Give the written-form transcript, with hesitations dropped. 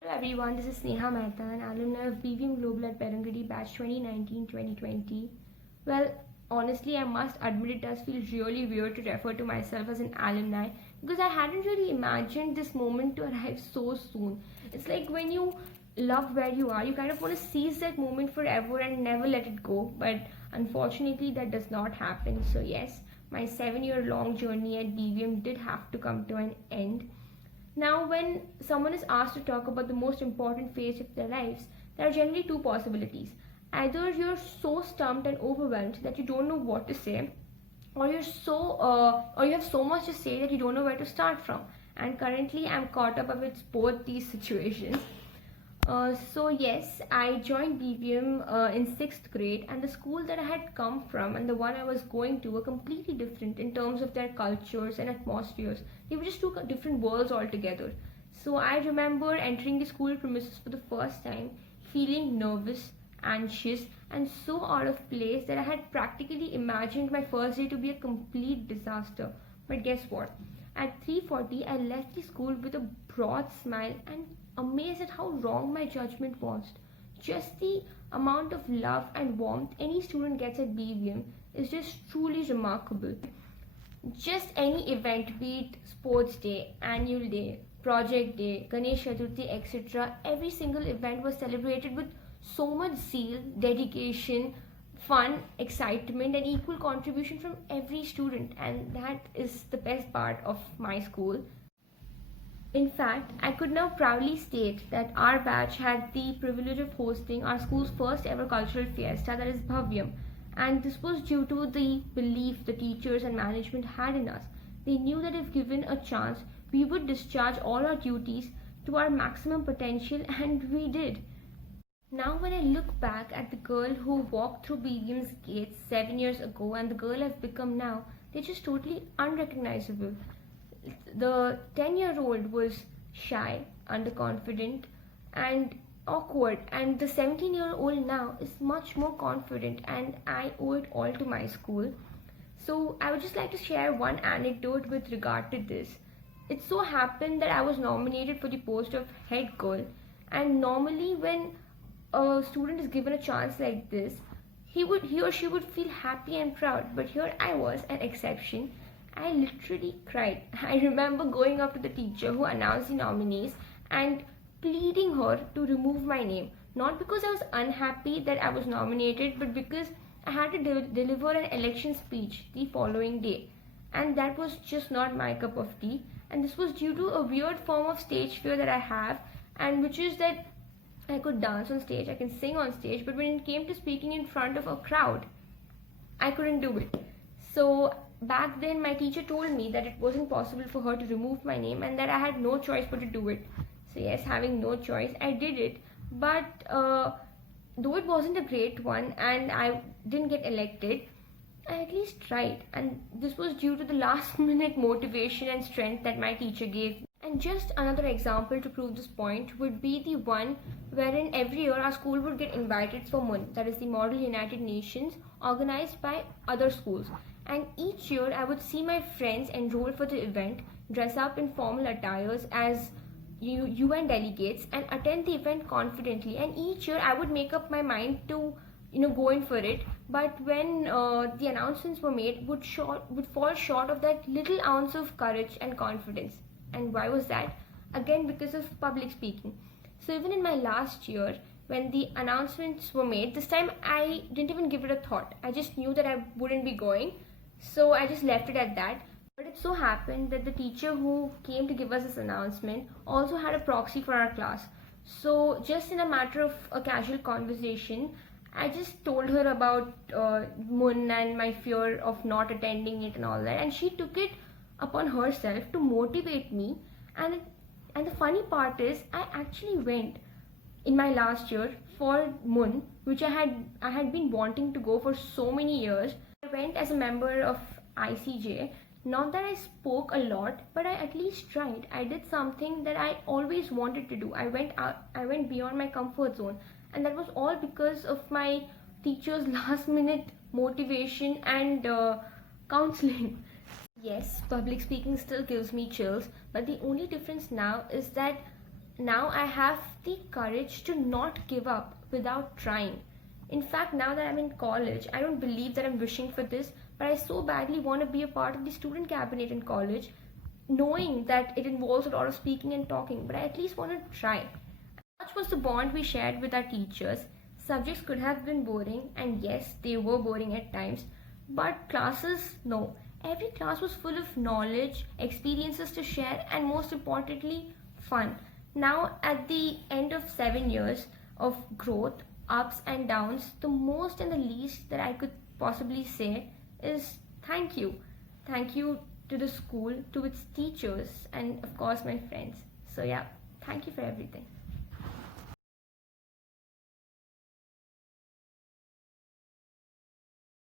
Hello everyone, this is Sneha Mehta, an alumni of BVM Global at Perangadi batch 2019-2020. Well, honestly, I must admit it does feel really weird to refer to myself as an alumni because I hadn't really imagined this moment to arrive so soon. It's like when you love where you are, you kind of want to seize that moment forever and never let it go, but unfortunately, that does not happen. So, yes, my 7 year long journey at BVM did have to come to an end. Now, when someone is asked to talk about the most important phase of their lives, there are generally two possibilities. Either you're so stumped and overwhelmed that you don't know what to say, or you have so much to say that you don't know where to start from. And currently, I'm caught up with both these situations. So yes, I joined BVM in sixth grade, and the school that I had come from and the one I was going to were completely different in terms of their cultures and atmospheres. They were just two different worlds altogether. So I remember entering the school premises for the first time, feeling nervous, anxious, and so out of place that I had practically imagined my first day to be a complete disaster. But guess what? At 3:40, I left the school with a broad smile and amazed at how wrong my judgment was. Just the amount of love and warmth any student gets at BVM is just truly remarkable. Just any event, be it sports day, annual day, project day, Ganesh Chaturthi, etc., every single event was celebrated with so much zeal, dedication, fun, excitement, and equal contribution from every student, and that is the best part of my school. In fact, I could now proudly state that our batch had the privilege of hosting our school's first ever cultural fiesta, that is Bhavyam, and this was due to the belief the teachers and management had in us. They knew that if given a chance, we would discharge all our duties to our maximum potential, and we did. Now, when I look back at the girl who walked through BVM's gates 7 years ago and the girl I've become now, they're just totally unrecognizable. The 10-year-old was shy, underconfident, and awkward, and the 17-year-old now is much more confident, and I owe it all to my school. So, I would just like to share one anecdote with regard to this. It so happened that I was nominated for the post of head girl, and normally, when a student is given a chance like this, he or she would feel happy and proud, but here I was an exception. I literally cried. I remember going up to the teacher who announced the nominees and pleading her to remove my name. Not because I was unhappy that I was nominated, but because I had to deliver an election speech the following day. And that was just not my cup of tea. And this was due to a weird form of stage fear that I have, and which is that I could dance on stage, I can sing on stage, but when it came to speaking in front of a crowd, I couldn't do it. So back then, my teacher told me that it wasn't possible for her to remove my name and that I had no choice but to do it. So, yes, having no choice, I did it. But though it wasn't a great one and I didn't get elected, I at least tried. And this was due to the last minute motivation and strength that my teacher gave. And just another example to prove this point would be the one wherein every year our school would get invited for MUN, that is the Model United Nations, organized by other schools. And each year I would see my friends enroll for the event, dress up in formal attires as UN delegates, and attend the event confidently. And each year I would make up my mind to go in for it, but when the announcements were made, would fall short of that little ounce of courage and confidence. And why was that? Again, because of public speaking. So even in my last year, when the announcements were made, this time I didn't even give it a thought. I just knew that I wouldn't be going, so I just left it at that. But it so happened that the teacher who came to give us this announcement also had a proxy for our class. So just in a matter of a casual conversation, I just told her about MUN and my fear of not attending it and all that, and she took it upon herself to motivate me. And the funny part is, I actually went in my last year for MUN, which I had been wanting to go for so many years. I went as a member of ICJ. Not that I spoke a lot, but I at least tried. I did something that I always wanted to do. I went beyond my comfort zone, and that was all because of my teacher's last minute motivation and counseling. Yes, public speaking still gives me chills, but the only difference now is that Now I have the courage to not give up without trying. In fact, now that I'm in college, I don't believe that I'm wishing for this, but I so badly want to be a part of the student cabinet in college, knowing that it involves a lot of speaking and talking, but I at least want to try. Such was the bond we shared with our teachers. Subjects could have been boring, and yes, they were boring at times, but classes, no. Every class was full of knowledge, experiences to share, and most importantly, fun. Now, at the end of 7 years of growth, ups and downs, the most and the least that I could possibly say is thank you. Thank you to the school, to its teachers, and of course, my friends. So, yeah, thank you for everything.